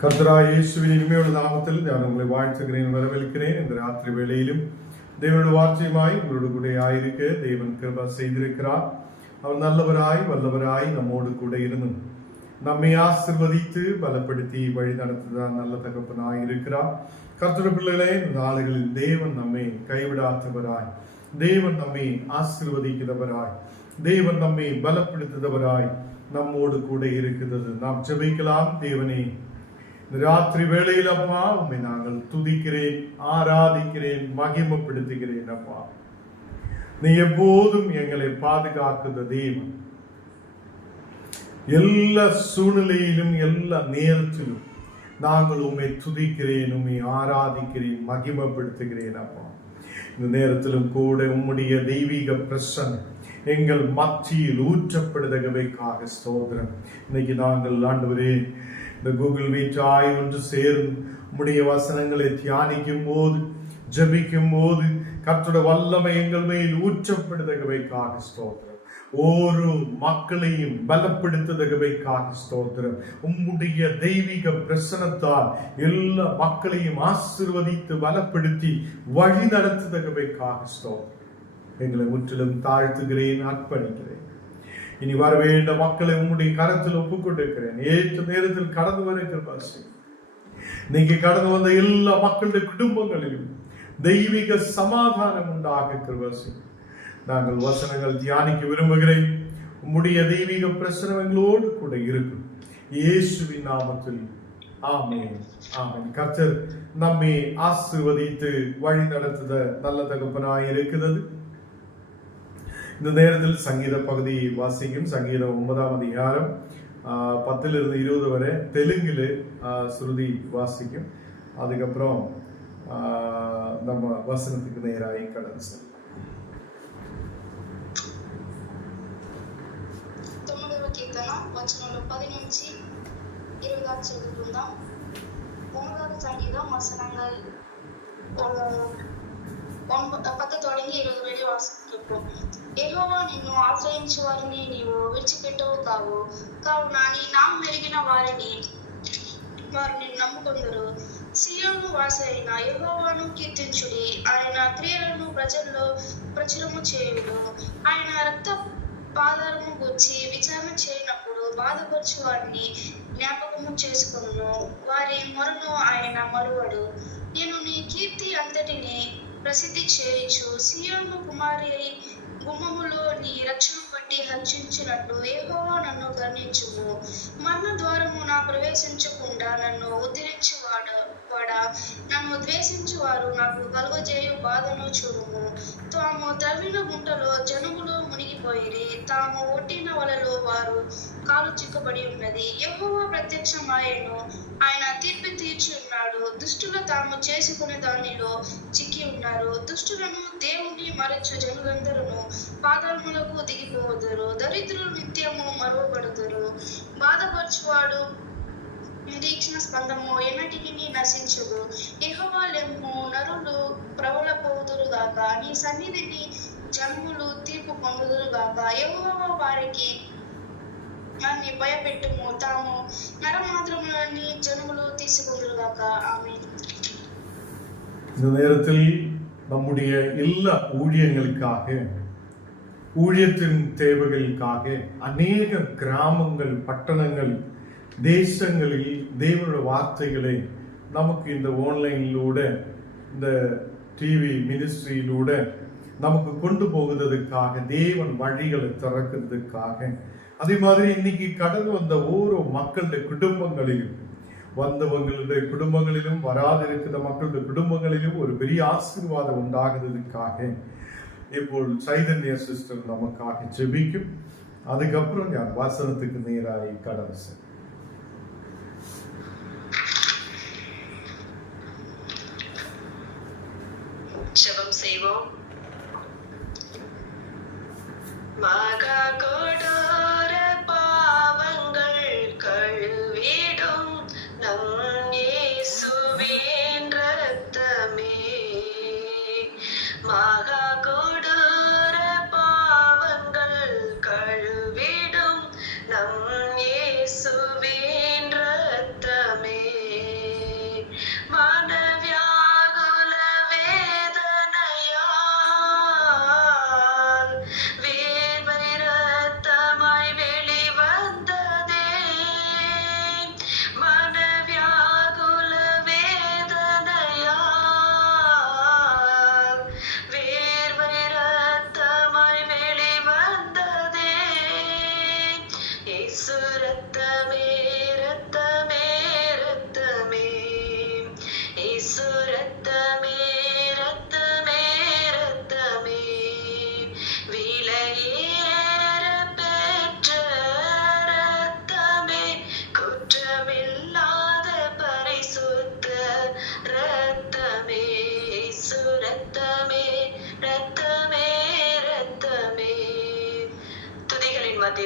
கர்த்தராகிய இயேசுவின் இனிமையுள்ள நாமத்தில் நான் உங்களை வாழ்த்துகிறேன், வரவேற்கிறேன். இந்த ராத்திரி வேளையிலும் தேவனுடைய வார்த்தையுமாய் உங்களோடு கூட ஆயிருக்க தேவன் கிருபை செய்திருக்கிறார். அவர் நல்லவராய் வல்லவராய் நம்மோடு கூட இருந்து நம்மை ஆசீர்வதித்து பலப்படுத்தி வழி நடத்துதான் நல்ல தகப்பனாய் இருக்கிறார். கர்த்தருடைய பிள்ளைகளே, இந்த நாளுகளில் தேவன் நம்மை கைவிடாதவராய், தேவன் நம்மை ஆசீர்வதிக்கிறவராய், தேவன் நம்மை பலப்படுத்துகிறவராய் நம்மோடு கூட இருக்கிறது. நாம் ஜெபிக்கலாம். தேவனே, ராத்திரி வேளையில் அப்பா உண்மை நாங்கள் துதிக்கிறேன், ஆராதிக்கிறேன், மகிமைப்படுத்துகிறேன். அப்பா, நீ எப்போதும் எங்களை பாதுகாக்குத தேவன். எல்லா சூழ்நிலையிலும் எல்லா நேரத்திலும் நாங்கள் உண்மை துதிக்கிறேன், உண்மை ஆராதிக்கிறேன், மகிமைப்படுத்துகிறேன். அப்பா, இந்த நேரத்திலும் கூட உம்முடைய தெய்வீக பிரசன்னம் எங்கள் மத்தியில் ஊற்றப்படுதகவைக்காக ஸ்தோத்திரம். இன்னைக்கு நாங்கள் ஆண்டவரே இந்த கூகுள் மீட்டாய் ஒன்று சேரும் உம்முடைய வசனங்களை தியானிக்கும் போது, ஜபிக்கும் போது கர்த்தருடைய வல்லமை எங்கள் மேல் ஊற்றப்படுதகவைக்காக ஸ்தோத்திரம். ஒரு மக்களையும் பலப்படுத்துதகவைக்காக ஸ்தோத்திரம். உம்முடைய தெய்வீக பிரசனத்தால் எல்லா மக்களையும் ஆசீர்வதித்து பலப்படுத்தி வழி நடத்துதகவைக்காக ஸ்தோத்திரம். எங்களை முற்றிலும் தாழ்த்துகிறேன், அர்ப்பணிக்கிறேன். இனி வர வேண்ட மக்களை உம்முடைய கரத்தில் ஒப்புக்கொண்டிருக்கிறேன். ஏற்ற நேரத்தில் கடந்து வருகிற பாசி நீங்க கடந்து வந்த எல்லா மக்களுடைய குடும்பங்களிலும் தெய்வீக சமாதானம் உண்டாக கிருபாசி. நாங்கள் வசனங்கள் தியானிக்க விரும்புகிறேன். உம்முடைய தெய்வீக பிரசனம் எங்களோடு கூட இருக்கும். இயேசுவின் நாமத்தில் ஆமென், ஆமென். கர்த்தர் நம்மை ஆசீர்வதித்து வழி நடத்துத நல்ல தகப்பனாய் இருக்கிறது. இந்த நேரத்தில் சங்கீத பகுதி வாசிக்கும். சங்கீதம் 9ஆம் அதிகாரம் 10-20 வரை தெலுங்கில் ஸ்ருதி வாசிக்கும். அதுக்கப்புறம் நம்ம வசனத்துக்கு நேராக கடந்து செல்லும். 9వ కీర్తన వచనాలు 11-20 చదువుకుందాం. 9వ సంగీతం వచనங்கள் 10 தொடங்கி 20 వరకు వాసిస్తున్నాం. యెహోవా నిన్ను ఆశ్రయించు వారిని నీవు విడిచిపెట్టవు కావున నీ నామం ఎరిగిన వారిని నమ్ముకొందురు. సియోను వాసైన యెహోవాను కీర్తించుడి. ఆయన క్రియలను ప్రజల్లో ప్రచురము చేయుడు. ఆయన రక్త పాదాలను గూర్చి విచారణ చేయనప్పుడు బాధపరచు వారిని జ్ఞాపకము చేసుకొనును. వారి మొరను ఆయన మరువడు. నేను నీ కీర్తి అంతటిని ప్రసిద్ధి చేయుచు సియోను కుమారి గుమ్మములో నీ రక్షణ బట్టి హర్షించినట్టు యెహోవా నన్ను కరుణించుము. మరణ ద్వారము నా ప్రవేశించకుండా నన్ను ఉద్ధరించువాడా, నన్ను ద్వేషించువారు నాకు కలుగజేయు బాధను చూడుము. తాము తవ్విన గుంటలో జనములు మునిగిపోయిరి, తాము ఒట్టిన వలలో వారు కాలు చిక్కబడి ఉన్నది. యెహోవా ప్రత్యక్షమాయెను, ఆయన తీర్పు తీర్చి ఉన్నాడు. దుష్టులు తాము చేసుకునే దానిలో చిక్కి ఉన్నారు. దుష్టులను దేవుని మరచు జనులందరూ పాతాళములకు దిగిపోదురు. దరిద్రులు నిత్యము మరువబడుదురు. బాధపరచువాడు నిరీక్షణ స్పందము ఎన్నటికి నశించదు. యెహోవా లెమ్ము, నరులు ప్రబలపోదురుగాక. నీ సన్నిధిని జనములు తీర్పు పొందుదురుగాక. యెహోవా వారికి నన్ను భయపెట్టుము. తాము நரமாத்திரமுள்ளி ஜனமுలు తీసుకొందురుగాక. ஆமென். இந்த நேரத்தில் நம்முடைய எல்லா ஊழியங்களுக்காக, ஊழியத்தின் தேவைகளுக்காக அநேக கிராமங்கள், பட்டணங்கள், தேசங்களில் தேவனுடைய வார்த்தைகளை நமக்கு இந்த ஆன்லைனிலூட, இந்த டிவி மினிஸ்ட்ரியிலூட நமக்கு கொண்டு போகுறதுக்காக தேவன் வழிகளை திறக்கிறதுக்காக, அதே மாதிரி இன்னைக்கு கடந்து வந்த ஒவ்வொரு மக்களுடைய குடும்பங்களிலும், வந்தவங்களுடைய குடும்பங்களிலும், வராதிருக்கிற மக்களுடைய குடும்பங்களிலும் ஒரு பெரிய ஆசீர்வாதம் உண்டாகிறதுக்காக இப்போ சைதன்ய சிஸ்டர் நமக்காக ஜெபிக்கும். அதுக்கப்புறம் நான் வசனத்துக்கு நேராக கடந்து செல்லும். ஜெபம் செய்வோம். மகா கொடூர பாவங்கள் கழுவிடும் நம் இயேசுவின் இரத்தமே. மகா கொடூர பாவங்கள் கழுவிடும் நம் இயேசு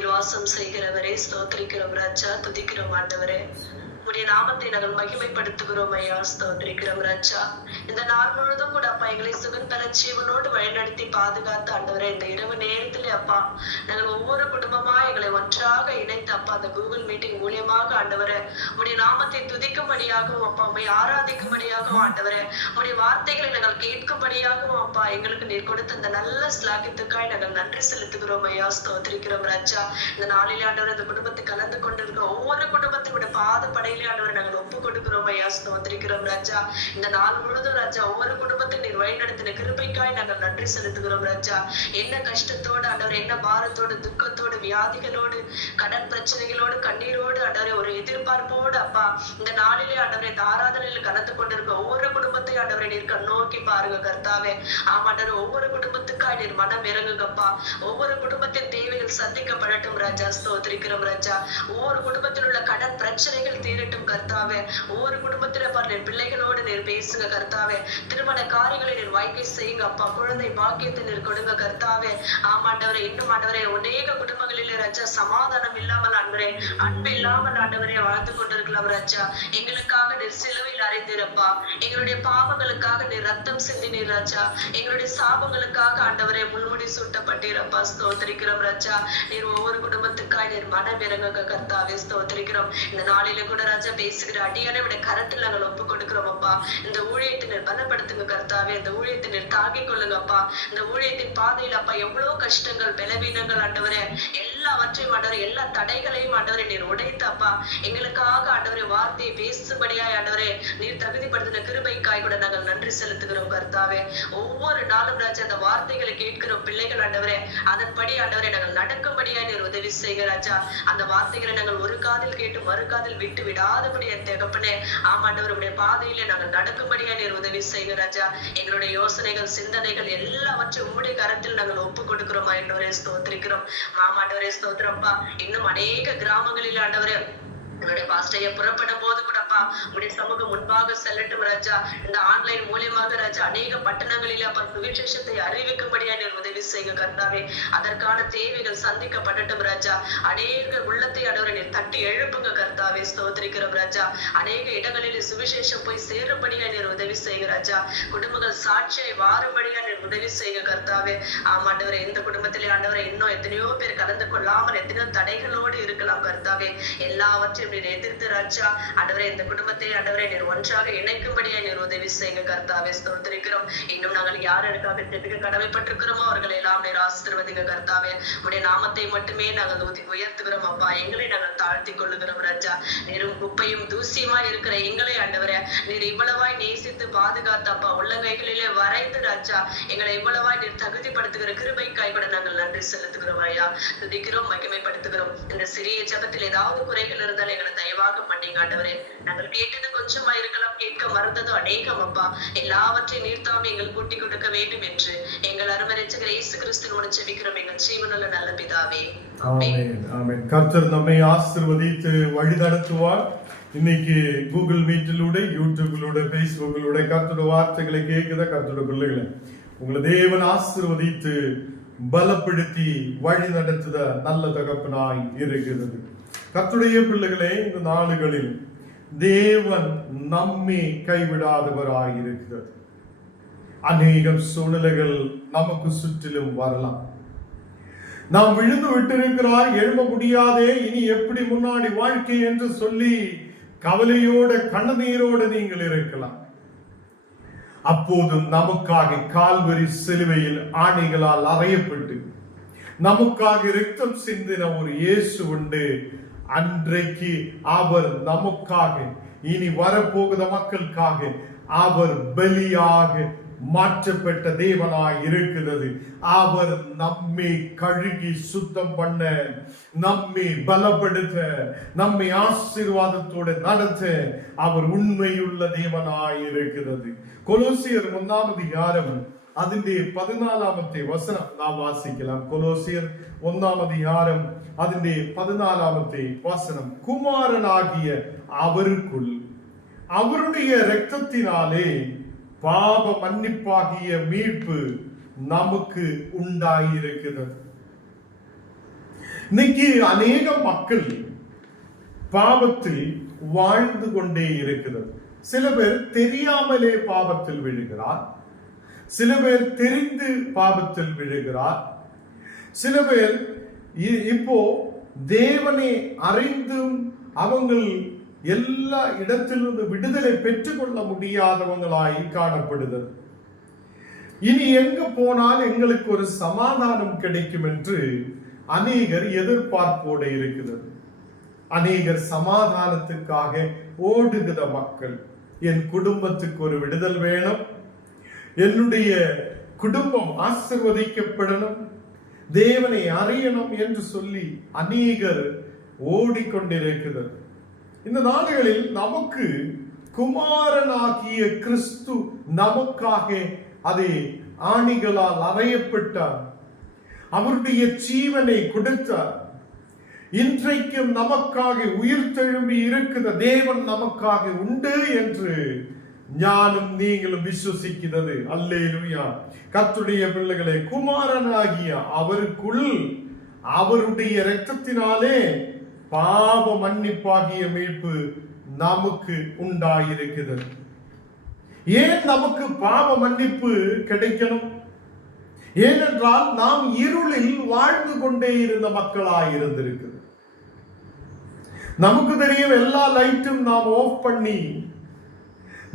நடுவில் வாசம் செய்கிறவரே, ஸ்தோத்திரிக்கிறோம் ராஜா, துதிக்கிறோம் ஆண்டவரே. உடைய நாமத்தை நாங்கள் மகிமைப்படுத்துகிறோம் ஐயா, ஸ்தோத்திரிக்கிறோம் ராஜா. இந்த நாள் முழுதும் கூட அப்பா எங்களை சுகந்தர ஜீவனோடு வழிநடத்தி பாதுகாத்து ஆண்டவரே, இந்த இரவு நேரத்திலே அப்பா நாங்கள் ஒவ்வொரு குடும்பமா எங்களை ஒன்றாக இணைத்து அப்பா அந்த கூகுள் மீட்டிங் மூலியமாக ஆண்டவரே உடைய நாமத்தை துதிக்கும்படியாகவும் அப்பா உண்மை ஆராதிக்கும்படியாகவும் ஆண்டவரே உடைய வார்த்தைகளை நாங்கள் கேட்கும்படியாகவும் அப்பா எங்களுக்கு நீர் கொடுத்த அந்த நல்ல ஸ்லாகித்துக்காய் நாங்கள் நன்றி செலுத்துகிறோம் ஐயா, ஸ்தோத்திரிக்கிறோம் ராஜா. இந்த நாளிலே ஆண்டவர் இந்த குடும்பத்தை கலந்து கொண்டிருக்கிற ஒவ்வொரு குடும்பத்தினுடைய பாதப்படையிலே ஆண்டவர் நாங்கள் ஒப்பு கொடுக்கிறோம் ஐயா, ஸ்தோத்திரிக்கிறோம் ராஜா. இந்த நாள் முழுதும் ராஜா ஒவ்வொரு குடும்பத்தை நீர் வழிநடத்தின கிருபைக்காய் நாங்கள் நன்றி செலுத்துகிறோம் ராஜா. என்ன கஷ்டத்தோடு ஆண்டவர், என்ன பாரத்தோடு, துக்கத்தோடு, வியாதிகளோடு, கடன் பிரச்சனைகளோடு, கண்ணீரோடு ஆண்டவரே ஒரு எதிர்பார்ப்போடு அப்பா இந்த நாளிலே ஆண்டவரே இந்த ஆராதனையில் கலந்து கொண்டிருக்க ஒவ்வொரு குடும்பத்தை ஆண்டவரை நீர் கண்ணோக்கி பாருங்க கர்த்தாவே. ஆமாண்டவர் ஒவ்வொரு குடும்பத்துக்காய் நீர் மனம் இறங்குங்கப்பா. ஒவ்வொரு குடும்பத்தின் தேவைகள் சந்திக்கப்படட்டும் ராஜா, ஸ்தோத்திரிக்கிறோம் ராஜா. ஒவ்வொரு குடும்பத்தில் உள்ள கடன் பிரச்சனைகள் தீரட்டும் கர்த்தாவே. ஒவ்வொரு குடும்பத்தில நீர் பிள்ளைகளோடு நீர் பேசுங்க கர்த்தாவே. திருமண காரியங்களை நீர் வாய்க்கை செய்யுங்க அப்பா. குழந்தை பாக்கியத்தை நீர் கொடுங்க கர்த்தாவே. ஆமாண்டவரே இன்னும் ஆண்டவரே அநேக குடும்பங்களிலே ராஜா சமாதானம் இல்லாமல் ஆண்டவரே அன்பு இல்லாமல் ஆண்டவரே வாழ்ந்து கொண்டிருக்கலாம் ராஜா. எங்களுக்காக நீர் சிலுவையில் அறைந்தீரப்பா. எங்களுடைய பாவங்களுக்காக நீர் ரத்தம் சிந்தினீர் ராஜா. எங்களுடைய சாபங்களுக்காக ஆண்டவரே முள்முடி சூட்டப்பட்டீரப்பா, ஸ்தோத்திரிக்கிறோம் ராஜா. நீர் ஒவ்வொரு குடும்பத்துக்காய் நீர் மனம் இறங்குங்க கர்த்தாவே, ஸ்தோத்திரிக்கிறோம். இந்த நாளில கூட ராஜா பேசுகிற அடியான விட கரத்தில் நாங்கள் ஒப்பு கொடுக்கிறோம் அப்பா. இந்த ஊழியத்தை நீர் பலப்படுத்துங்க கர்த்தாவே. இந்த ஊழியத்தை நீர் தாங்கிக் கொள்ளுங்கப்பா. இந்த ஊழியத்தின் பாதையில் அப்பா எவ்வளவு கஷ்டங்கள், பலவீனங்கள் ஆண்டவரே எல்லாவற்றையும் ஆண்டவரே எல்லா தடைகளையும் ஆண்டவரை நீர் உடைத்தப்பா. எங்களுக்காக ஆண்டவரே வார்த்தையை பேசும்படியாய் ஆண்டவரே நீர் தகுதிப்படுத்தின கிருபைக்காய் கூட நாங்கள் நன்றி செலுத்துகிறோம் கர்த்தாவே. ஒவ்வொரு நாளும் ராஜா அந்த வார்த்தைகளை கேட்கிற பிள்ளைகள் ஆண்டவரே அதன்படி ஆண்டவரை நாங்கள் நடக்கும்படியாய் நீர் உதவி செய்க ராஜா. அந்த வார்த்தைகளை நாங்கள் ஒரு காதில் கேட்டு மறு காதில் விட்டு விடாதபடி தகப்பனே ஆமாண்டவர் உடைய பாதையிலே நாங்கள் நடக்கும்படியா நீர் உதவி செய்க ராஜா. எங்களுடைய யோசனைகள், சிந்தனைகள் எல்லாவற்றையும் உம்முடைய கரத்தில் நாங்கள் ஒப்பு கொடுக்கிறோம் ஆண்டவரே, ஸ்தோத்திரிக்கிறோம். ஆமாண்டவரே ஸ்தோத்திரம்ப்பா. இன்னும் அநேக கிராமங்களில் ஆண்டவரே என்னுடைய பாஸ்டையை புறப்படும் போது கூடப்பா உடைய சமூகம் முன்பாக செல்லட்டும் ராஜா. இந்த ஆன்லைன் மூலியமாக ராஜா அநேக பட்டணங்களில் அப்பா சுவிசேஷத்தை அறிவிக்கும்படியா நீர் உதவி செய்க கர்த்தாவே. அதற்கான தேவைகள் சந்திக்கப்படட்டும் ராஜா. அநேக உள்ளத்தை ஆண்டவரை நீர் தட்டி எழுப்புங்க கர்த்தாவே, ஸ்தோத்திரிக்கிறோம் ராஜா. அநேக இடங்களில் சுவிசேஷம் போய் சேரும்படியா நீர் உதவி செய்க ராஜா. குடும்பங்கள் சாட்சியை வாரும்படியா நீர் உதவி செய்க கர்த்தாவே. ஆமாண்டவரை இந்த குடும்பத்திலே ஆண்டவரை இன்னும் எத்தனையோ பேர் கலந்து கொள்ளாமல் எத்தனையோ தடைகளோடு இருக்கலாம் கர்த்தாவே. எல்லாவற்றையும் நீர் எதிர்த்து ராஜா ஆண்டவரே இந்த குடும்பத்தை ஆண்டவரே நீர் ஒன்றாக இணைக்கும்படியா நீர் உதவி செய்யுங்க கர்த்தாவே, ஸ்தோத்திரிக்கிறோம். இன்னும் நாங்கள் யாருக்காக ஜெபிக்க கடமைப்பட்டிருக்கிறோமோ அவர்களை எல்லாம் நீர் ஆசீர்வதிங்க கர்த்தாவே. உடைய நாமத்தை மட்டுமே நாங்கள் உயர்த்துகிறோம் அப்பா. எங்களை நாங்கள் தாழ்த்தி கொள்ளுகிறோம் ராஜா. நீரும் குப்பையும் தூசியுமா இருக்கிற எங்களை ஆண்டவரே நீர் இவ்வளவாய் நேசித்து பாதுகாத்தப்பா. உள்ளங்கைகளிலே வரைந்து ராஜா எங்களை இவ்வளவாய் நீர் தகுதிப்படுத்துகிற கிருபைக்காய் கூட நாங்கள் நன்றி செலுத்துகிறோம் ஐயா, துதிக்கிறோம், மகிமைப்படுத்துகிறோம். இந்த சிறிய ஜபத்தில் ஏதாவது குறைகள் இருந்தால் எங்களை தயவாக பண்ணீங்க ஆண்டவரே. நாங்கள் கேட்டது கொஞ்சமா இருக்கலாம், கேட்க மறந்ததோ அநேகம் அப்பா. எல்லாவற்றையும் நீர்த்தாம எங்கள் கூட்டி கொடுக்க வேண்டும் என்று எங்கள் அருமை இரட்சகர் இயேசு கிறிஸ்துவின் ஜெபிக்கிறோம் எங்கள் ஜீவனுள்ள நல்ல பிதாவே. ஆமென், ஆமென். கர்த்தர் நம்மை ஆசீர்வதித்து வழி நடத்துவார். இன்னைக்கு கூகுள் மீட்டிலூടെ, யூடியூபிலூടെ, பேஸ்புக்கிலூടെ கர்த்தருடைய வார்த்தைகளை கேட்குத கர்த்தருடைய பிள்ளைகளை உங்களை தேவன் ஆசீர்வதித்து பலப்படுத்தி வழி நடத்துத நல்ல தகப்பனாய் இருக்கிறது. கர்த்தருடைய பிள்ளைகளே இந்த நாளுகளில் தேவன் நம்மை கைவிடாதவராய் இருக்கிறது. அநேகம் சூழ்நிலைகள் நமக்கு சுற்றிலும் வரலாம். நாம் விழுந்து விட்டிருக்கிறார், எழும்ப முடியாதே, இனி எப்படி முன்னாடி வாழ்க்கை என்று சொல்லி கவலையோட கண்ணீரோடு நீங்கள் இருக்கலாம். அப்போதும் நமக்காக கால்வரி சிலுவையில் ஆணிகளால் அறையப்பட்டு நமக்காக இரத்தம் சிந்தின ஒரு இயேசு உண்டு. அன்றைக்கு அவர் நமக்காக, இனி வரப்போகிற மக்களுக்காக அவர் பலியாக மாற்றப்பட்ட தேவனாய் இருக்கிறது. அவர் நம்மை கழுகி சுத்தம் பண்ண, நம்மை பலப்படுத்த, நம்மை ஆசீர்வாதத்தோடு நடத்த அவர் உண்மையுள்ள தேவனாய் இருக்கிறது. கொலோசியர் 1 அதிகாரம் അതിന്റെ 14 വചനം നാം വാസിக்கலாம். കൊലോസിയർ 1 அதிகாரம் അതിന്റെ 14 വചനം. குமாரனாகிய அவருக்குள் அவருடைய இரத்தத்தினாலே பாவ மன்னிப்பாகிய மீட்பு நமக்கு உண்டாயிருக்கிறது. இன்னைக்கு அநேக மக்கள் பாவத்தில் வாழ்ந்து கொண்டே இருக்கிறது. சில பேர் தெரியாமலே பாவத்தில் விழுகிறார், சில பேர் தெரிந்து பாவத்தில் விழுகிறார், சில பேர் இப்போ தேவனை அறிந்தும் அவங்கள் எல்லா இடத்திலிருந்து விடுதலை பெற்றுக்கொள்ள முடியாதவங்களாய் காணப்படுகிறது. இனி எங்க போனால் எங்களுக்கு ஒரு சமாதானம் கிடைக்கும் என்று அநேகர் எதிர்பார்ப்போடு இருக்கிறது. அநேகர் சமாதானத்துக்காக ஓடுகிற மக்கள். என் குடும்பத்துக்கு ஒரு விடுதல் வேணும், என்னுடைய குடும்பம் ஆசீர்வதிக்கப்படணும், தேவனை அறியணும் என்று சொல்லி அநேகர் ஓடிக்கொண்டிருக்கிறது. இந்த நாடுகளில் நமக்கு குமாரனாகிய கிறிஸ்து நமக்காக அதை ஆணிகளால் அறையப்பட்டார், அவருடைய ஜீவனை கொடுத்தார். இன்றைக்கும் நமக்காக உயிர் தெழும்பி இருக்கிற தேவன் நமக்காக உண்டு என்று ஞானம் நீங்களும் விசுவசிக்கிறது. அல்லேலூயா. கர்த்தருடைய பிள்ளைகளே, குமாரனாகிய அவருக்குள் அவருடைய இரத்தத்தினாலே பாவ மன்னிப்பாகிய மீட்பு நமக்கு உண்டாயிருக்கிறது. ஏன் நமக்கு பாவ மன்னிப்பு கிடைக்கணும்? ஏனென்றால் நாம் இருளில் வாழ்ந்து கொண்டே இருந்த மக்களாய் இருந்திருக்கிறது. நமக்கு தெரியும், எல்லா லைட்டும் நாம் ஆஃப் பண்ணி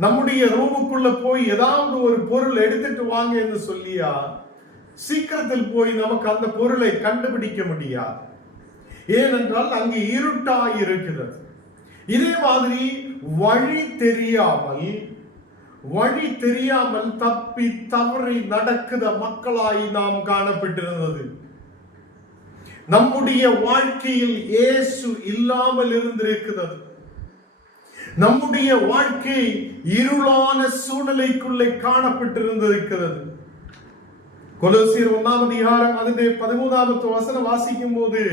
நம்முடைய ரூமுக்குள்ள போய் ஏதாவது ஒரு பொருள் எடுத்துட்டு வாங்க என்று சொல்லியா சீக்கிரத்தில் போய் நமக்கு அந்த பொருளை கண்டுபிடிக்க முடியாது. ஏனென்றால் அங்கே இருட்டாய் இருக்கிறது. இதே மாதிரி வழி தெரியாமல் தப்பி தவறி நடக்கிற மக்களாய் நாம் காணப்பட்டிருந்தது. நம்முடைய வாழ்க்கையில் இயேசு இல்லாமல் இருந்திருக்கிறது. நம்முடைய வாழ்க்கை இருளான சூழ்நிலைக்குள்ளே காணப்பட்டிருந்திருக்கிறது. கொலோசியர் 1 அதிகாரம் 13வது வசனம் வாசிக்கும் போது,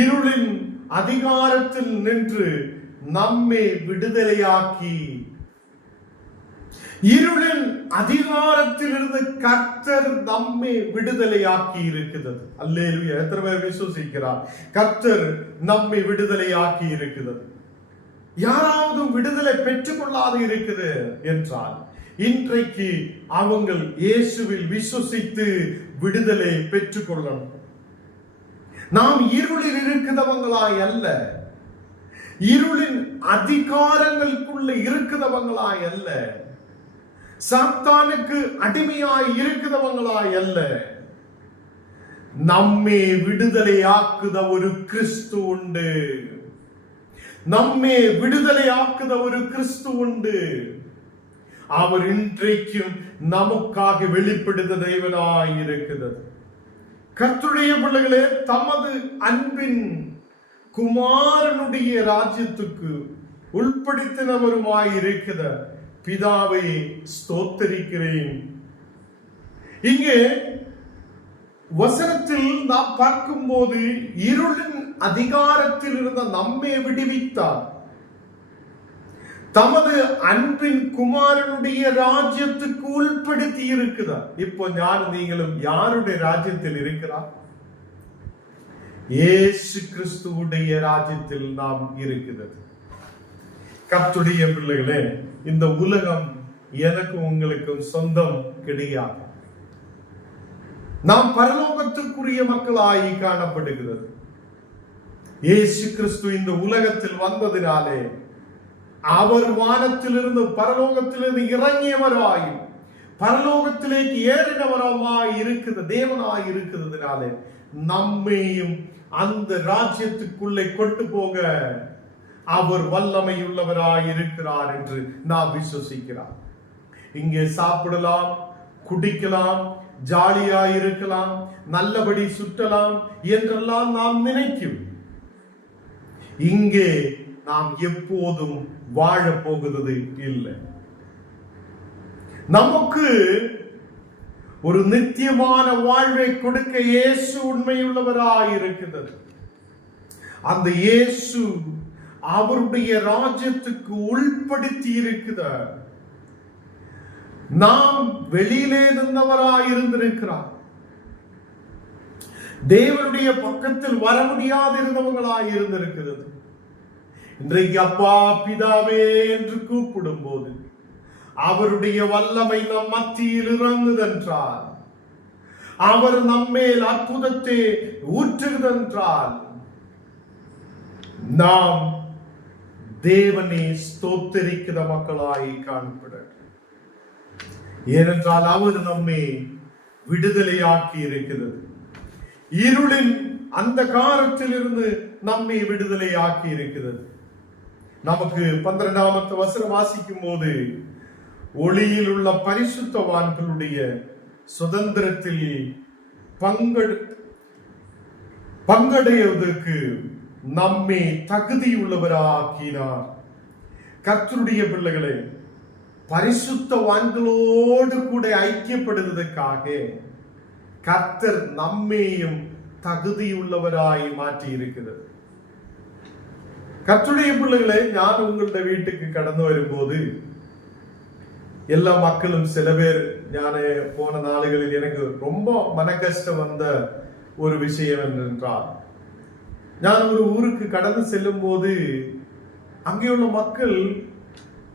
இருளின் அதிகாரத்தில் நின்று நம்மை விடுதலையாக்கி, இருளின் அதிகாரத்திலிருந்து கர்த்தர் நம்மை விடுதலையாக்கி இருக்கிறது. அல்லேலூயா. எத்தனை பேர் விசுவசிக்கிறார்? கர்த்தர் நம்மை விடுதலையாக்கி இருக்கிறது. யாராவது விடுதலை பெற்றுக் கொள்ளாது இருக்குது என்றால் இன்றைக்கு அவங்கள் இயேசுவில் விசுவசித்து விடுதலை பெற்றுக் கொள்ளணும். நாம் இருளில் இருக்கிறவங்களாய் அல்ல, இருளின் அதிகாரங்களுக்குள்ள இருக்கிறவங்களாய் அல்ல, சாத்தானுக்கு அடிமையாய் இருக்கிறவங்களாய் அல்ல, நம்மை விடுதலையாக்குத ஒரு கிறிஸ்து உண்டு. நம்மை விடுதலையாக்குத ஒரு கிறிஸ்து உண்டு. அவர் இன்றைக்கும் நமக்காக வெளிப்படுத்த தேவனாய் இருக்கிறது. கர்த்தருடைய பிள்ளைகளே, தமது அன்பின் குமாரனுடைய ராஜ்யத்துக்கு உட்படுத்தினவருமாய் இருக்கிற பிதாவை ஸ்தோத்தரிக்கிறேன். இங்கே வசனத்தில் நாம் பார்க்கும் போது இருளின் அதிகாரத்தில் இருந்த நம்மை விடுவித்தார், தமது அன்பின் குமாரனுடைய ராஜ்யத்துக்கு உட்படுத்தி இருக்கிறார். இப்போ நீங்களும் யாருடைய ராஜ்யத்தில் இருக்கிறார்? இயேசு கிறிஸ்துவுடைய ராஜ்யத்தில் நாம் இருக்கிறது. கர்த்தருடைய பிள்ளைகளே, இந்த உலகம் எனக்கும் உங்களுக்கும் சொந்தம் கிடையாது. நாம் பரலோகத்துக்குரிய மக்களாய் காணப்படுகிறது. இயேசு கிறிஸ்து இந்த உலகத்தில் வந்ததினாலே அவர் வானத்திலிருந்து பரலோகத்திலிருந்து இறங்கியவராய் பரலோகத்திலேக்கு ஏறினவராய் இருக்கிற தேவனாய் இருக்கிறதுனாலே நம்மையும் அந்த ராஜ்யத்துக்குள்ளே கொண்டு போக அவர் வல்லமையுள்ளவராய் இருக்கிறார் என்று நாம் விசுவசிக்கிறார். இங்கே சாப்பிடலாம், குடிக்கலாம், ஜாலியாய் இருக்கலாம், நல்லபடி சுற்றலாம் என்றெல்லாம் நாம் நினைக்கும். இங்கே நாம் எப்போதும் வாழ போகிறது இல்லை. நமக்கு ஒரு நித்தியமான வாழ்வை கொடுக்க இயேசு உண்மையுள்ளவராய் இருக்கிறது. அந்த இயேசு அவருடைய ராஜ்யத்துக்கு உள்படுத்தி இருக்கிறார். நாம் வெளியிலே இருந்தவராய் இருந்திருக்கிறார். தேவனுடைய பக்கத்தில் வர முடியாது இருந்தவங்களாய் இருந்திருக்கிறது. இன்றைக்கு அப்பா பிதாவே என்று கூப்பிடும் போது அவருடைய வல்லமை நம் மத்தியில் இறங்குதென்றால், அவர் நம்மேல் அற்புதத்தை ஊற்றுகிறதென்றால், நாம் தேவனை ஸ்தோத்தரிக்கிற மக்களாய் காணப்பட. ஏனென்றால் அவர் நம்மை விடுதலையாக்கி இருக்கிறது. இருளின் அந்த காலத்தில் இருந்து நம்மை விடுதலையாக்கி இருக்கிறது. நமக்கு 12வது வசனம் வாசிக்கும் போது, ஒளியில் உள்ள பரிசுத்தவான்களுடைய சுதந்திரத்தில் பங்கடைவதற்கு நம்மை தகுதியுள்ளவராக்கினார். கர்த்தருடைய பிள்ளைகளை பரிசுத்தவான்களோடு கூட ஐக்கியப்படுவதற்காக கர்த்தர் நம்மையும் தகுதியுள்ளவராய் மாற்றி இருக்கிறது. கர்த்தருடைய பிள்ளைகளை, நான் உங்களுடைய வீட்டுக்கு கடந்து வரும்போது எல்லா மக்களும், சில பேர், நான் போன நாளுகளில் எனக்கு ரொம்ப மன கஷ்டம் வந்த ஒரு விஷயம் என்றால், நான் ஒரு ஊருக்கு கடந்து செல்லும் போது அங்கே உள்ள மக்கள்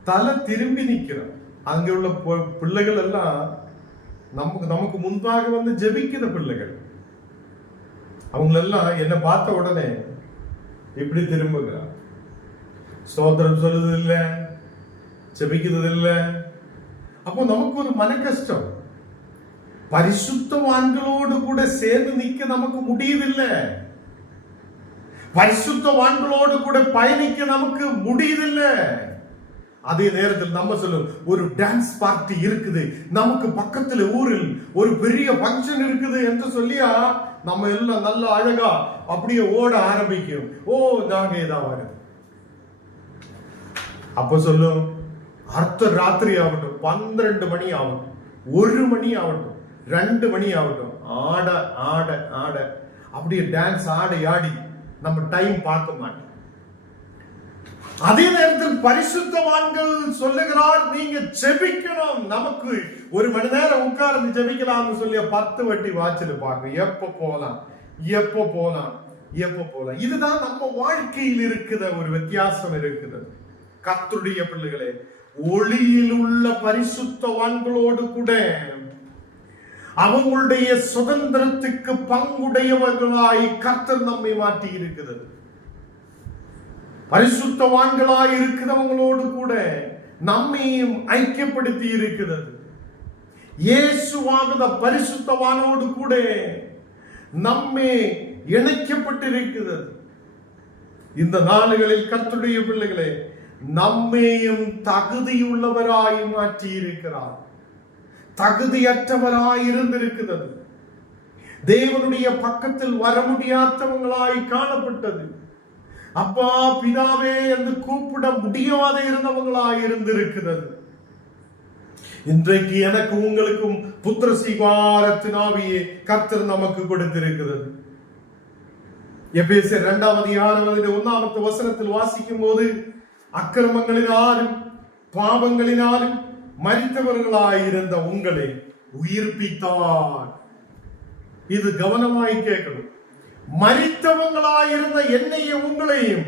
தலை திரும்பி நிற்கிறார். அங்கே உள்ள பிள்ளைகள் எல்லாம் நமக்கு முன்பாக வந்து ஜெபிக்கிற பிள்ளைகள். அவங்களெல்லாம் என்னை பார்த்த உடனே இப்படி திரும்புகிறார். ஸ்தோத்திரம் சொல்லுது இல்ல, ஜெபிக்கிறது இல்ல. அப்போ நமக்கு ஒரு மன கஷ்டம். பரிசுத்தவான்களோடு கூட சேர்ந்து நிக்க நமக்கு முடியவில்லை. பரிசுத்தவான்களோடு கூட பயணிக்க நமக்கு முடியவில்லை. அதே நேரத்தில் நம்ம சொல்லும், ஒரு டான்ஸ் பார்ட்டி இருக்குது, நமக்கு பக்கத்துல ஊரில் ஒரு பெரிய ஃபங்க்ஷன் இருக்குது என்று சொல்லியா நம்ம எல்லாம் நல்ல அழகா அப்படியே ஓட ஆரம்பிக்கும். ஓ, நாங்க ஏதாவது வருது. அப்ப சொல்லும், அர்த்த ராத்திரி ஆகட்டும், 12 மணி ஆகட்டும், 1 மணி ஆகட்டும், 2 மணி ஆகட்டும், ஆட ஆட ஆட அப்படியே டான்ஸ் ஆடி ஆடி நம்ம டைம் பார்க்க மாட்டோம். அதே நேரத்தில் பரிசுத்தவான்கள் சொல்லுகிறார், நீங்க ஜெபிக்கணும். நமக்கு 1 மணி நேரம் உட்கார்ந்து ஜெபிக்கலாம்னு சொல்லி 10 வட்டி வாட்சில் பார்க்க, எப்ப போலாம் எப்ப போலாம் எப்ப போலாம். இதுதான் நம்ம வாழ்க்கையில் இருக்கிற ஒரு வித்தியாசம் இருக்கிறது. கர்த்தருடைய பிள்ளைகளே, ஒளியில் உள்ள பரிசுத்தவான்களோடு கூட அவங்களுடைய சுதந்திரத்துக்கு பங்குடையவர்களாய் கர்த்தர் நம்மை மாற்றி இருக்கிறது. பரிசுத்தவான்களாய் இருக்கிறவங்களோடு கூட நம்மையும் ஐக்கியப்படுத்தி இருக்கிறது. இயேசுவாகிற பரிசுத்தவானோடு கூட நம்மை இணைக்கப்பட்டிருக்கிறது. இந்த நாளுகளில் கர்த்தருடைய பிள்ளைகளே, நம்மையும் தகுதியுள்ளவராய் மாற்றி இருக்கிறார். தகுதியற்றவராய் இருந்திருக்கிறது. தேவனுடைய பக்கத்தில் வர முடியாதவங்களாய் காணப்பட்டது. அப்பா பிதாவே என்று கூப்பிட முடியாத இருந்தவங்களாய் இருந்திருக்கிறது. இன்றைக்கு எனக்கு உங்களுக்கும் புத்திர சீகாரத்தின் ஆவியை கர்த்தர் நமக்கு கொடுத்திருக்கிறது. எபேசியர் 2:6 வசனத்தில் வாசிக்கும் போது, அக்கிரமங்களினாலும் பாவங்களினாலும் மரித்தவர்களாயிருந்த உங்களை உயிர்ப்பித்தார். இது கவனமாய் கேட்கணும். மரித்தவங்களாயிருந்த என்னையும் உங்களையும்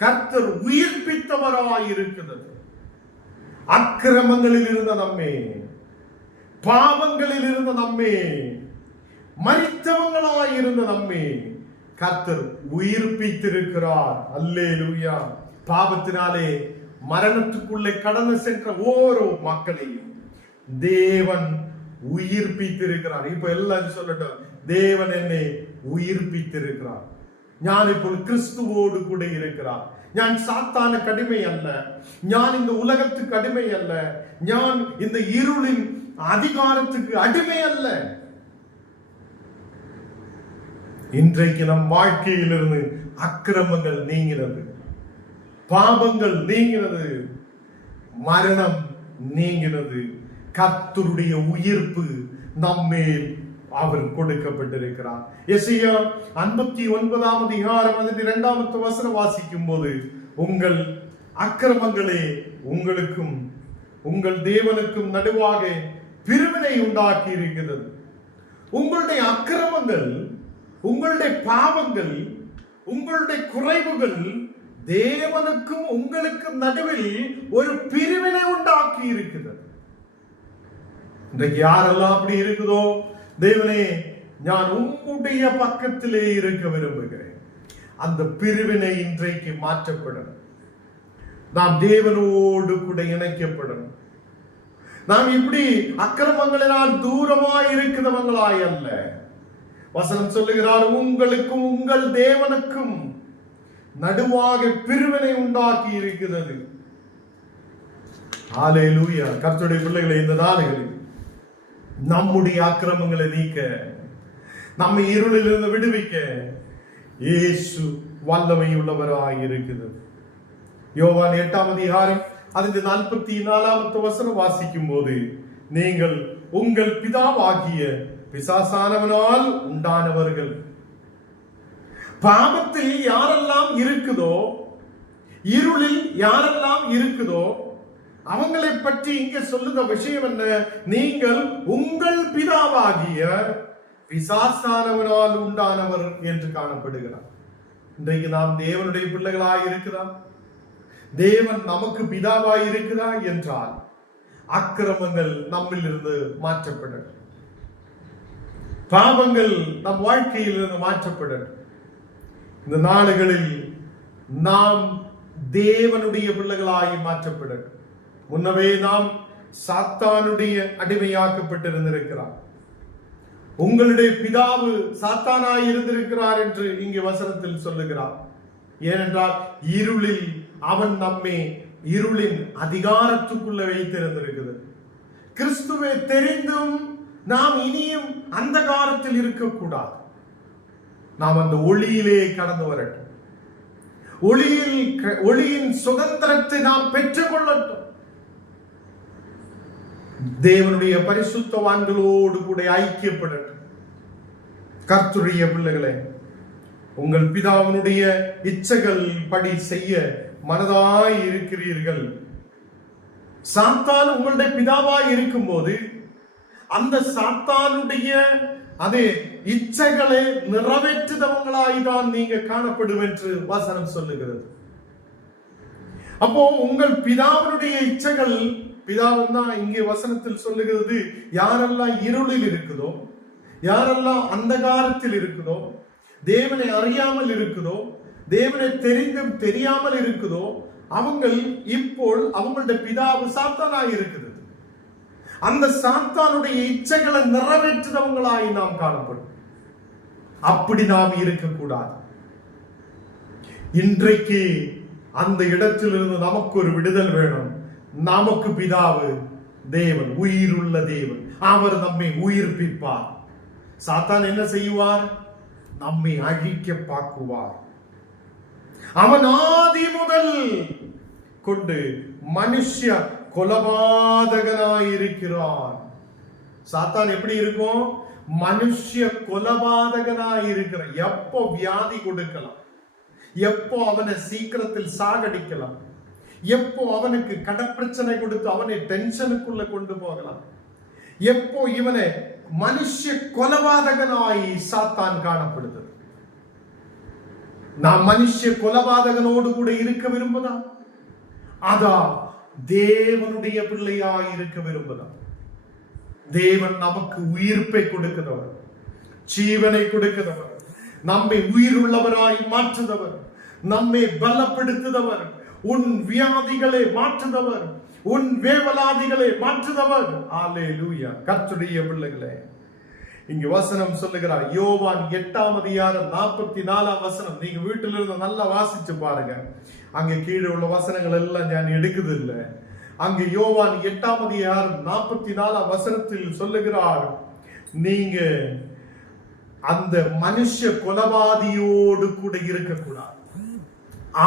கர்த்தர் உயிர்ப்பித்தவராயிருக்கிறது. அக்கிரமங்களில் இருந்த நம்மை, பாவங்களில் இருந்த நம்மை, மரித்தவங்களாயிருந்த நம்மை கர்த்தர் உயிர்ப்பித்திருக்கிறார். அல்லேலூயா. பாவத்தினாலே மரணத்துக்குள்ளே கடந்து சென்ற ஓரோ மக்களையும் தேவன் உயிர்ப்பித்திருக்கிறார். இப்ப எல்லாரும் சொல்லட்டும், தேவன் என்னை உயிர்ப்பித்திருக்கிறார். ഞാൻ ഇപ്പോൾ ക്രിസ്തുവോട് കൂടെ இருக்கிறார். ഞാൻ സാത്താനുக்கு அடிமை அல்ல, ഞാൻ இந்த உலகத்துக்கு அடிமை அல்ல, ഞാൻ இந்த இருளின் அதிகாரத்துக்கு அடிமை அல்ல. இன்றைக்கு நம் வாழ்க்கையிலிருந்து அக்கிரமங்கள் நீங்கிறது, பாவங்கள் நீங்கிறது, மரணம் நீங்கிறது. கர்த்தருடைய உயிர்ப்பு நம்மேல் அவர் கொடுக்கப்பட்டிருக்கிறார். எசையா 59:2 வசனம் வாசிக்கும் போது, உங்கள் அக்கிரமங்களே உங்களுக்கும் உங்கள் தேவனுக்கும் நடுவாக பிரிவினை உண்டாக்கி இருக்கிறது. உங்களுடைய அக்கிரமங்கள் உங்களுடைய பாவங்கள், உங்களுடைய குறைவுகள் தேவனுக்கும் உங்களுக்கும் நடுவில் ஒரு பிரிவினை உண்டாக்கி இருக்கிறது. இன்றைக்கு யாரெல்லாம் அப்படி இருக்குதோ, தேவனே நான் உம்முடைய பக்கத்திலே இருக்க விரும்புகிறேன், அந்த பிரிவினை இன்றைக்கு மாற்றப்படணும். நாம் தேவனோடு கூட இணைக்கப்படணும். நாம் இப்படி அக்கிரமங்களினால் தூரமாய் இருக்கிறவங்களாய் அல்ல. வசனம் சொல்லுகிறார், உங்களுக்கும் உங்கள் தேவனுக்கும் நடுவாக பிரிவினை உண்டாக்கி இருக்கிறது. ஹல்லேலூயா. கர்த்தருடைய பிள்ளைகளை, இந்த நாளில் நம்முடைய அக்கிரமங்களை நீக்க, நம்மை இருளிலிருந்து விடுவிக்க இயேசு வல்லமை உள்ளவராய் இருக்கிறது. யோவான் 8ஆம் அதிகாரம் அதில் 44வது வசனம் வாசிக்கும் போது, நீங்கள் உங்கள் பிதாவாகிய பிசாசானவனால் உண்டானவர்கள். பாவத்தில் யாரெல்லாம் இருக்குதோ, இருளில் யாரெல்லாம் இருக்குதோ, அவங்களை பற்றி இங்க சொல்லுகிற விஷயம் என்ன? நீங்கள் உங்கள் பிதாவாகிய பிசாசானவனால் உண்டானவர் என்று காணப்படுகிறார். இன்றைக்கு நாம் தேவனுடைய பிள்ளைகளாய் இருக்கிறார், தேவன் நமக்கு பிதாவாய் இருக்கிறார் என்றால் அக்கிரமங்கள் நம்மில் இருந்து மாற்றப்படும், பாவங்கள் நம் வாழ்க்கையில் இருந்து மாற்றப்படும். இந்த நாடுகளில் நாம் தேவனுடைய பிள்ளைகளாய் மாற்றப்படும். முன்னவே நாம் சாத்தானுடைய அடிமையாக்கப்பட்டிருந்திருக்கிறார். உங்களுடைய பிதாவு சாத்தானாய் இருந்திருக்கிறார் என்று இங்கு வசனத்தில் சொல்லுகிறார். ஏனென்றால் இருளில் அவன் நம்மை இருளின் அதிகாரத்துக்குள்ள வைத்திருந்திருக்கிறது. கிறிஸ்துவை தெரிந்தும் நாம் இனியும் அந்தகாரத்தில் இருக்கக்கூடாது. நாம் அந்த ஒளியிலே கடந்து வரட்டும். ஒளியின் சுதந்திரத்தை நாம் பெற்றுக் கொள்ளட்டும். தேவனுடைய பரிசுத்தவான்களோடு கூட ஐக்கியப்படட்டும். கர்த்தருடைய பிள்ளைகளே, உங்கள் பிதாவினுடைய இச்சைகள் படி செய்ய மனதாய் இருக்கிறீர்கள். சாத்தான் உங்களுடைய பிதாவாய் இருக்கும் போது அந்த சாத்தானுடைய அதே இச்சைகளை நிறைவேற்றுதவங்களாய்தான் நீங்க காணப்படும் என்று வசனம் சொல்லுகிறது. அப்போ உங்கள் பிதாவினுடைய இச்சைகள், பிதாவும் தான் இங்கே வசனத்தில் சொல்லுகிறது, யாரெல்லாம் இருளில் இருக்குதோ, யாரெல்லாம் அந்தகாரத்தில் இருக்குதோ, தேவனை அறியாமல் இருக்குதோ, தேவனை தெரிந்தும் தெரியாமல் இருக்குதோ, அவங்கள் இப்போ அவங்களுடைய பிதாவு சாத்தானாய் இருக்குது. அந்த சாத்தானுடைய இச்சைகளை நிறைவேற்றுறவங்களாய் நாம் காணப்படும். அப்படி நாம் இருக்கக்கூடாது. இன்றைக்கு அந்த இடத்திலிருந்து நமக்கு ஒரு விடுதல் வேணும். நமக்கு பிதாவு தேவன், உயிருள்ள தேவன். அவர் நம்மை உயிர்ப்பிப்பார். சாத்தான் என்ன செய்வார்? நம்மை அழிக்க பார்க்குவார். அவன் ஆதி முதல் கொண்டு மனுஷ கொலபாதகனாயிருக்கிறான். சாத்தான் எப்படி இருக்கும்? மனுஷ கொலபாதகனாய் இருக்கிற. எப்போ வியாதி கொடுக்கலாம், எப்போ அவனை சீக்கிரத்தில் சாகடிக்கலாம், எப்போ அவனுக்கு கடப்பிரச்சனை கொடுத்து அவனை டென்ஷனுக்குள்ள கொண்டு போகலாம், எப்போ இவனை மனுஷ கொலபாதகனாய் சாத்தான் காணப்படுது. நாம் மனுஷ கொலபாதகனோடு கூட இருக்க விரும்புதா? அதா தேவனுடைய பிள்ளையாய் இருக்க விரும்புதா? தேவன் நமக்கு உயிர்ப்பை கொடுக்கிறவர், ஜீவனை கொடுக்கிறவர், நம்மை உயிர் உள்ளவராய் மாற்றுதவர், நம்மை பலப்படுத்துதவர், உன் வியாதிகளை மாற்றுதவர், உன் வேவலாதிகளை மாற்றுதவர். அல்லேலூயா. கர்த்தருடைய பிள்ளைகளே, இங்கு வசனம் சொல்லுகிறார். யோவான் 8ஆம் அதிகாரம் 44ஆம் வசனம். நீங்க வீட்டில இருந்து நல்லா வாசிச்சு பாருங்க. அங்க கீழே உள்ள வசனங்கள் எல்லாம் நான் எடுக்குது இல்ல. அங்கு யோவான் 8ஆம் அதிகாரம் 44ஆம் வசனத்தில் சொல்லுகிறார், நீங்க அந்த மனுஷ கொலவாதியோடு கூட இருக்கக்கூடாது.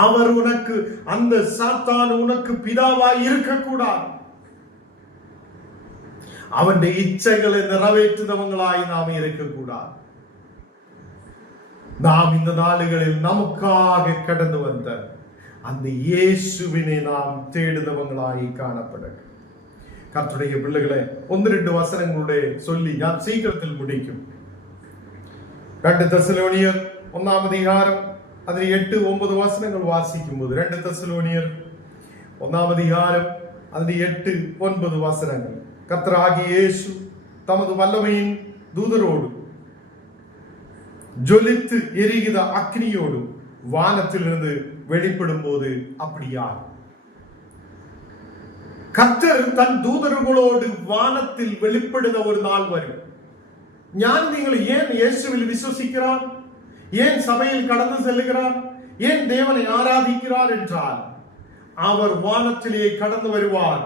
அவர் உனக்கு, அந்த சாத்தான் உனக்கு பிதாவாய் இருக்கக்கூடாது. அவனுடைய இச்சைகளை நிறைவேற்றுதவங்களாய் நாம் இருக்கக்கூடாது. நாம் இந்த நாடுகளில் நமக்காக கடந்து வந்த அந்த இயேசுவினை நாம் தேடுதவங்களாய் காணப்பட. கர்த்தருடைய பிள்ளைகளை 1-2 வசனங்களுடைய சொல்லி நான் சீக்கிரத்தில் முடிக்கும். 2 തെസ്സലോനിയർ 1-ാം അധികാരം അതിന് 8-9 വചനങ്ങൾ വാസിക്കുമ്പോൾ 2 തെസ്സലോനിയർ 1-ാം അധികാരം അതിന് 8-9 വചനങ്ങൾ கர்த்தராகிய இயேசு தமது வல்லமையின் தூதரோடு ஜொலித்து எரிகிற அக்னியோடு வானத்திலிருந்து வெளிப்படும் போது அப்படியா கர்த்தர் தன் தூதர்களோடு வானத்தில் வெளிப்படுத ஒரு நாள் வரும். ஞான் நீங்கள் ஏன் இயேசுவில் விசுவசிக்கிறார், ஏன் சபையில் கடந்து செல்லுகிறார், ஏன் தேவனை ஆராதிக்கிறார் என்றால் அவர் வானத்திலே கடந்து வருவார்,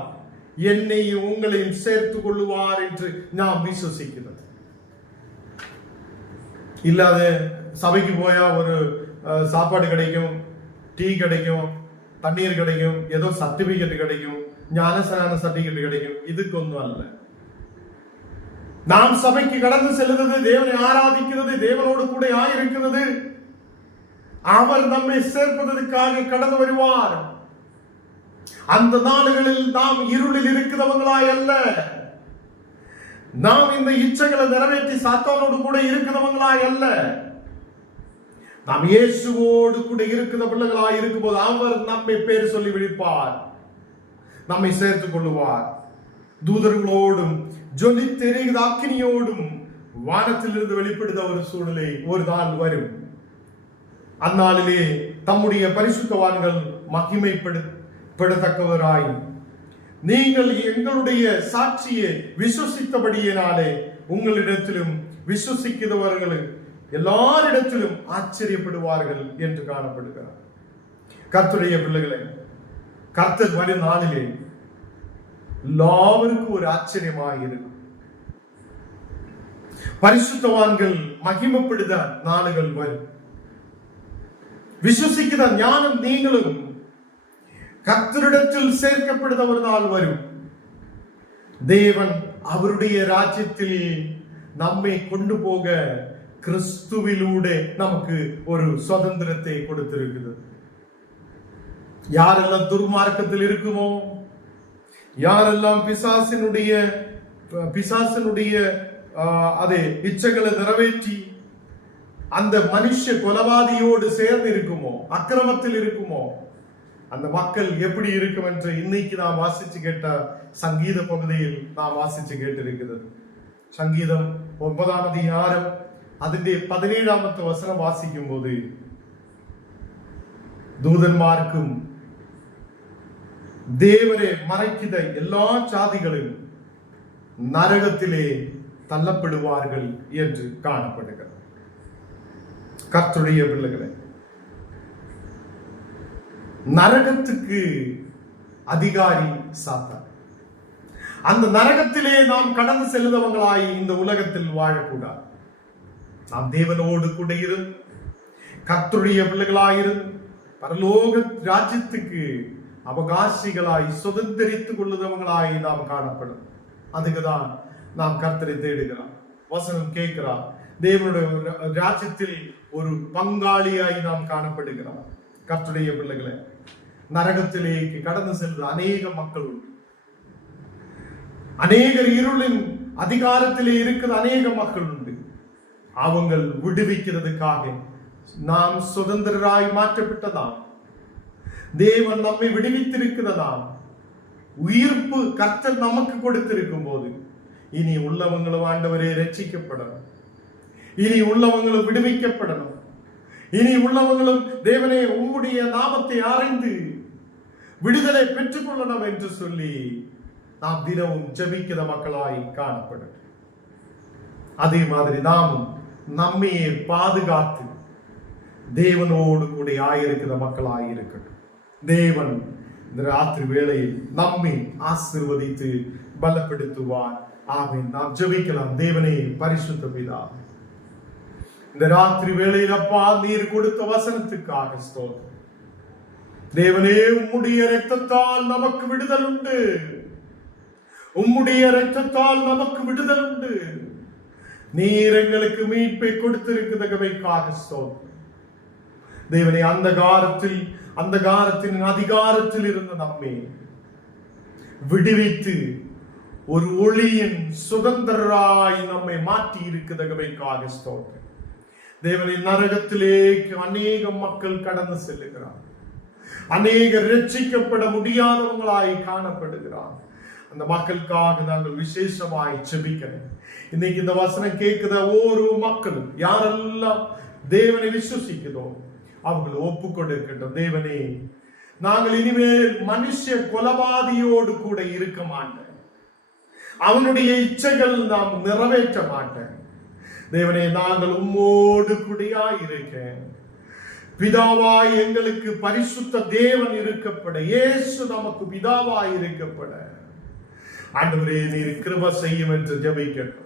என்னையும் உங்களையும் சேர்த்துக் கொள்ளுவார் என்று நாம் விசுவசிக்கிறது. இல்லாத சபைக்கு போயா ஒரு சாப்பாடு கிடைக்கும், டீ கிடைக்கும், தண்ணீர் கிடைக்கும், ஏதோ சர்டிபிகேட் கிடைக்கும், ஞானஸ்நான சர்டிபிகேட் கிடைக்கும், இதுக்கு அல்ல. நாம் சபைக்கு கடந்து செல்லுறது, தேவனை ஆராதிக்கிறது, தேவனோடு கூட ஆயிருக்கிறது. அவர் நம்மை சேர்ப்பதற்காக கடந்து வருவார். அந்த நாடுகளில் நாம் இருளில் இருக்கிறவங்களாய் அல்ல, நாம் இந்த இச்சைகளை நிறைவேற்றி சாத்தானோடு கூட இருக்கிறவங்களாய் அல்ல, நாம் இயேசுவோடு கூட இருக்கிற பிள்ளைகளாய் இருக்கும்போது அவர் நம்மை பேர் சொல்லி விழிப்பார், நம்மை சேர்த்துக் கொள்ளுவார். தூதர்களோடும் ஜொலித்தெரிகிற அக்கினியோடும் வானத்திலிருந்து வெளிப்படுத்த ஒரு சூழ்நிலை ஒரு நாள் வரும். அந்நாளிலே தம்முடைய பரிசுத்தவான்கள் மகிமைப்படத்தக்கவராய், நீங்கள் எங்களுடைய சாட்சியை விசுவசித்தபடியினாலே உங்களிடத்திலும் விசுவசிக்கிறவர்கள் எல்லாரிடத்திலும் ஆச்சரியப்படுவார்கள் என்று காணப்படுகிறார். கர்த்தருடைய பிள்ளைகளை, கர்த்தர் வரும் நாளிலே எல்லாருக்கும் ஒரு ஆச்சரியமாக இருக்கும். பரிசுத்தவான்கள் மகிமைப்படுத நாளுகள் வரும். விசுவசிக்கிற ஞானம் நீங்களும் கர்த்தரிடத்தில் சேர்க்கப்படுத ஒரு நாள் வரும். தேவன் அவருடைய ராஜ்யத்தில் நம்மை கொண்டு போக கிறிஸ்துவிலூടെ நமக்கு ஒரு சுதந்திரத்தை கொடுத்திருக்கிறது. யாரெல்லாம் துர்மார்க்கத்தில் இருக்குமோ, யாரெல்லாம் பிசாசினுடைய அதே இச்சைகளை நிறைவேற்றி அந்த மனுஷ கொலவாதியோடு சேர்ந்து இருக்குமோ, அக்கிரமத்தில் இருக்குமோ, அந்த மக்கள் எப்படி இருக்கும் என்று இன்னைக்கு நாம் வாசிச்சு கேட்ட சங்கீத பகுதியில் நாம் வாசிச்சு கேட்டிருக்கிறது. சங்கீதம் 9-ாம் அதிகாரம் അതിന്റെ 17-ാമത്തെ വചനം വാസിക്കുമ്പോൾ ദൂതന്മാർക്കും தேவரை மறைக்கிற எல்லா ஜாதிகளும் நரகத்திலே தள்ளப்படுவார்கள் என்று காணப்படுகிறது. கர்த்தருடைய பிள்ளைகளே, நரகத்துக்கு அதிகாரி சாத்தான். அந்த நரகத்திலே நாம் கடந்து செல்லுதவங்களாய் இந்த உலகத்தில் வாழக்கூடாது. நாம் தேவனோடு கூட இருந்து கர்த்தருடைய பிள்ளைகளாயிருந்து பரலோக ராஜ்யத்துக்கு அவகாசிகளாய் சுதந்திரித்துக் கொள்ளுதவங்களாய் நாம் காணப்படும். அதுக்குதான் நாம் கர்த்தரை தேடுகிறோம், வசனம் கேட்கிறோம். தேவனுடைய ராஜ்யத்தில் ஒரு பங்காளியாய் நாம் காணப்படுகிறோம். கர்த்தருடைய பிள்ளைகளை, நரகத்திலேக்கு கடந்து செல்ற அநேக மக்கள் உண்டு. அநேகர் இருளின் அதிகாரத்திலே இருக்கிற அநேக மக்கள் உண்டு. அவங்கள் விடுவிக்கிறதுக்காக நாம் சுதந்திரராய் மாற்றப்பட்டதாம். தேவன் நம்மை விடுவித்திருக்கிறதாம். உயிர்ப்பு கர்த்தர் நமக்கு கொடுத்திருக்கும் போது இனி உள்ளவங்களும் ஆண்டவரே ரட்சிக்கப்படணும், இனி உள்ளவங்களும் விடுவிக்கப்படணும், இனி உள்ளவங்களும் தேவனே உம்முடைய நாமத்தை அறிந்து விடுதலை பெற்றுக் கொள்ளணும் என்று சொல்லி நாம் தினமும் ஜெபிக்கிற மக்களாய் காணப்படும். அதே மாதிரி நாமும் நம்மையே பாதுகாத்து தேவனோடு கூட ஆயிருக்கிற மக்களாய் இருக்கட்டும். தேவன் இந்த ராத்திரி வேளையில் நம்மை ஆசீர்வதித்து பலப்படுத்துவார். ஆமென். நாம் ஜெபிக்கலாம். தேவனே பரிசுத்த பிதா, இந்த ராத்திரி வேளையில் அப்பா நீர் கொடுத்த வசனத்துக்காக ஸ்தோத்திரம். தேவனே, உம்முடைய இரத்தத்தால் நமக்கு விடுதல் உண்டு, உம்முடைய இரத்தத்தால் நமக்கு விடுதல் உண்டு. நீர் எங்களுக்கு மீட்பை கொடுத்திருக்கிறதுக்காக ஸ்தோத்திரம். தேவனே, அந்த காலத்தின் அதிகாரத்தில் இருந்த நம்மை விடுவித்து ஒரு ஒளியின் சுதந்திரராய் நம்மை மாற்றி இருக்கிறதுக்காக ஸ்தோத்திரம். தேவனின் நரகத்திலேக்கு அநேக மக்கள் கடந்து செல்லுகிறார். அநேகர் ரட்சிக்கப்பட முடியாதவங்களாய் காணப்படுகிறார். அந்த மக்களுக்காக நாங்கள் விசேஷமாய் ஜெபிக்கிறேன். இன்னைக்கு இந்த வசனம் கேட்கிற ஒரு மக்களும் யாரெல்லாம் தேவனை விசுவசிக்குதோ அவர்கள் ஒப்புக்கொண்டிருக்கட்டும். தேவனே, நாங்கள் இனிமேல் மனுஷ கொலபாதியோடு கூட இருக்க மாட்டேன். அவனுடைய இச்சைகள் நாம் நிறைவேற்ற மாட்டேன். தேவனே, நாங்கள் உம்மோடு கூடயாய் இருக்கேன். பிதாவாய் எங்களுக்கு பரிசுத்த தேவன் இருக்கப்பட, இயேசு நமக்கு பிதாவாய் இருக்கப்பட, ஆண்டவரே நீர் கிருபை செய்யும் என்று ஜெபிக்கட்டும்.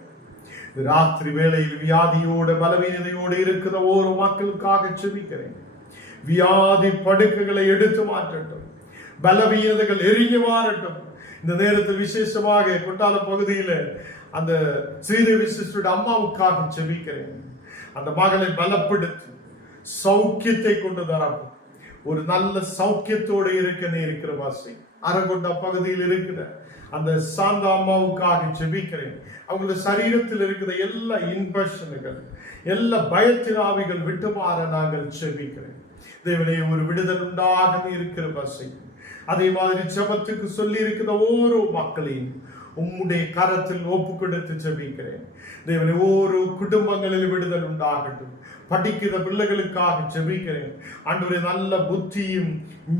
ராத்திரி வேளையில் வியாதியோடு பலவீனதையோடு இருக்கிற ஒரு மக்களுக்காக ஜெபிக்கிறேன். வியாதி படுக்கைகளை எடுத்து மாற்றட்டும். பலவீனதைகள் எரிஞ்சு மாறட்டும். இந்த நேரத்தில் விசேஷமாக கொட்டால பகுதியில் அந்த ஸ்ரீதேவி சிஸ்டருடைய அம்மாவுக்காக ஜெபிக்கிறேன். அந்த மகளை பலப்படுத்தி சௌக்கியத்தை கொண்டு தரப்போம். ஒரு நல்ல சௌக்கியத்தோடு இருக்க இருக்கிற வாசி அரகொண்ட பகுதியில் இருக்கிற அந்த சாந்தா அம்மாவுக்காக ஜெபிக்கிறேன். அவங்களுடைய சரீரத்தில் இருக்கிற எல்லா இன்ஃபெக்ஷன்கள், எல்லா பயத்தின் ஆவிகள் விட்டுமாற நாங்கள் ஜெபிக்கிறேன். தேவனே, ஒரு விடுதல் உண்டாக இருக்கிற வாசி. அதே மாதிரி ஜெபத்துக்கு சொல்லி இருக்கிற ஒவ்வொரு மக்களையும் உம்முடைய கரத்தில் ஒப்பு கொடுத்து ஜெபிக்கிறேன். தேவனே, ஒவ்வொரு குடும்பங்களில் விடுதல் உண்டாகட்டும். படிக்கிற பிள்ளைகளுக்காக ஜெபிக்கிறேன். ஆண்டவரே, நல்ல புத்தியும்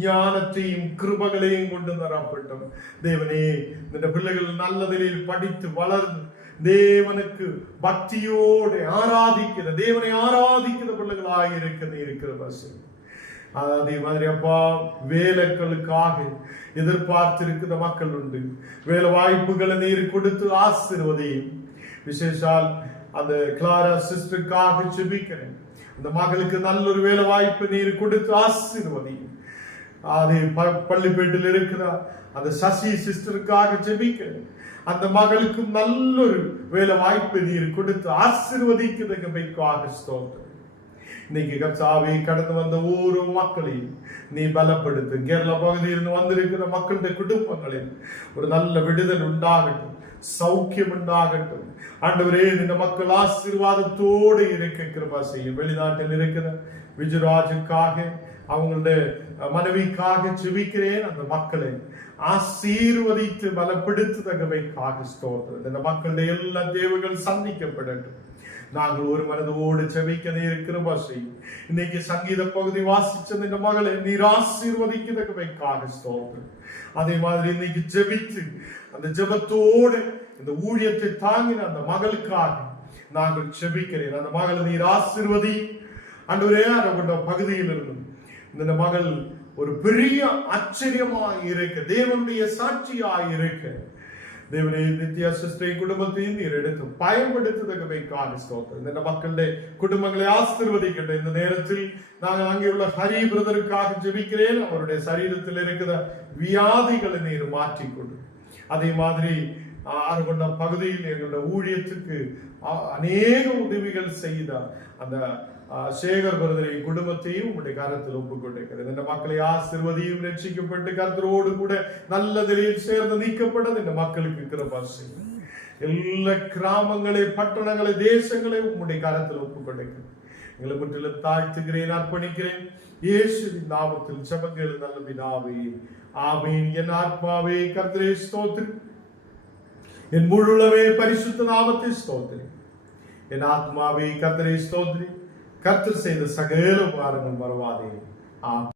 ஞானத்தையும் கிருபைகளையும் கொண்டு தரப்பட்டோம். தேவனே, இந்த பிள்ளைகள் நல்ல நிலையில் படித்து வளர்ந்து தேவனுக்கு பக்தியோடு ஆராதிக்கிற, தேவனை ஆராதிக்கிற பிள்ளைகளாக இருக்கிற பஸ். அதே மாதிரி அப்பா, வேலைகளுக்காக எதிர்பார்த்திருக்கிற மக்கள் உண்டு. வேலை வாய்ப்புகளை நீர் கொடுத்து ஆசீர்வதியும். விசேஷால் அந்த கிளாரா சிஸ்டருக்காக ஜெபிக்கிறேன். அந்த மகளுக்கு நல்ல ஒரு வேலை வாய்ப்பு நீர் கொடுத்து ஆசீர்வதியும். அதே பள்ளிப்பேட்டில் இருக்கிற அந்த சசி சிஸ்டருக்காக ஜெபிக்கிறேன். அந்த மகளுக்கு நல்ல ஒரு வேலை வாய்ப்பு நீர் கொடுத்து ஆசீர்வதிக்கிறதுக்காக ஸ்தோத்திரம். இன்னைக்கு கர்த்தாவே, கடந்து வந்த ஒவ்வொரு மக்களையும் நீ பலப்படுத்து. கேரளா பகுதியில் வந்திருக்கிற மக்களுடைய குடும்பங்களில் ஒரு நல்ல விடுதல் உண்டாகட்டும், சௌக்கியம் உண்டாகட்டும். ஆண்டவரே, இந்த மக்கள் ஆசீர்வாதத்தோடு இருக்க கிருபை செய்யும். வெளிநாட்டில் இருக்கிற விஜயராஜுக்காக, அவங்களுடைய மனைவிக்காக ஜெபிக்கிறேன். அந்த மக்களை ஆசீர்வதித்து பலப்படுத்துதற்காக ஸ்தோத்திரம். இந்த மக்களுடைய எல்லா தேவைகள் சந்திக்கப்படட்டும். நாங்கள் ஒரு மனதோடு ஜெபிக்க இருக்கிற பாஷை. இன்னைக்கு சங்கீத பகுதி வாசிச்ச இந்த மகளை நீர் ஆசீர்வதிக்கிறதுக்காக ஸ்தோத்திரம். அதே மாதிரி இன்னைக்கு ஜெபித்து அந்த ஜெபத்தோடு இந்த ஊழியத்தை தாங்கின அந்த மகளுக்காக நாங்கள் ஜெபிக்கிறேன். அந்த மகளை நீர் ஆசீர்வதி. ஆண்டவரே, அந்த பகுதியில் இருந்து இந்த மகள் ஒரு பெரிய ஆச்சரியமாய் இருக்க, தேவனுடைய சாட்சியாய் இருக்க, தேவனே, நித்யா சிஸ்டரை குடும்பத்தையும் நீர் எடுத்து பயன்படுத்துவதற்காக ஸ்தோத்திரம். இந்த மக்களுடைய குடும்பங்களை ஆசீர்வதிக்கட்டும். இந்த நேரத்தில் நாங்கள் அங்கே உள்ள ஹரி பிரதருக்காக ஜெபிக்கிறேன். அவருடைய சரீரத்தில் இருக்கிற வியாதிகளை நீர் மாற்றிக்கொண்டு, அதே மாதிரி ஆறுகொண்ட பகுதியில் எங்களுடைய ஊழியத்துக்கு அநேக உதவிகள் செய்த அந்த சேகர் பிரதரை குடும்பத்தையும் உங்களுடைய கரத்தில் ஒப்புக்கொண்டிருக்கிறது. இந்த மக்களை ஆசீர்வதியும், ரட்சிக்கப்பட்டு கர்த்தரோடு கூட நல்ல நிலையில் சேர்ந்து நீக்கப்பட்டது இந்த மக்களுக்கு கிருபை செய்யும். எல்லா கிராமங்களை, பட்டணங்களை, தேசங்களை உங்களுடைய கரத்தில் ஒப்புக்கொண்டிருக்கிறது. எங்களை முற்றிலும் தாழ்த்துகிறேன், அர்ப்பணிக்கிறேன். இயேசுவின் நாமத்தில் ஜெபங்கள் நல்ல பிதாவே, ஆமென். என் ஆத்மாவே கர்த்தரை ஸ்தோத்திரி, என் முழுவே பரிசுத்த நாமத்தை ஸ்தோத்திரி. என் ஆத்மாவே கர்த்தரை ஸ்தோத்திரி, கர்த்தர் செய்த சகல உபகாரங்கள் மறவாதே. ஆமென்.